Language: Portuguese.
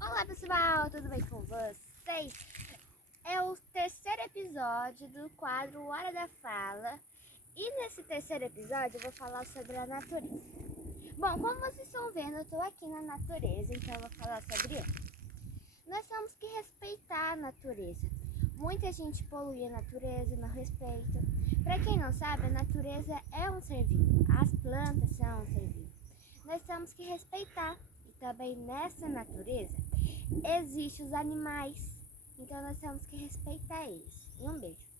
Olá pessoal, tudo bem com vocês? É o terceiro episódio do quadro Hora da Fala. E nesse terceiro episódio eu vou falar sobre a natureza. Bom, como vocês estão vendo, eu estou aqui na natureza, então eu vou falar sobre isso. Nós temos que respeitar a natureza. Muita gente polui a natureza e não respeita. Para quem não sabe, a natureza é um ser vivo. As plantas são um ser vivo. Nós temos que respeitar. E também nessa natureza existem os animais. Então nós temos que respeitar eles. E um beijo.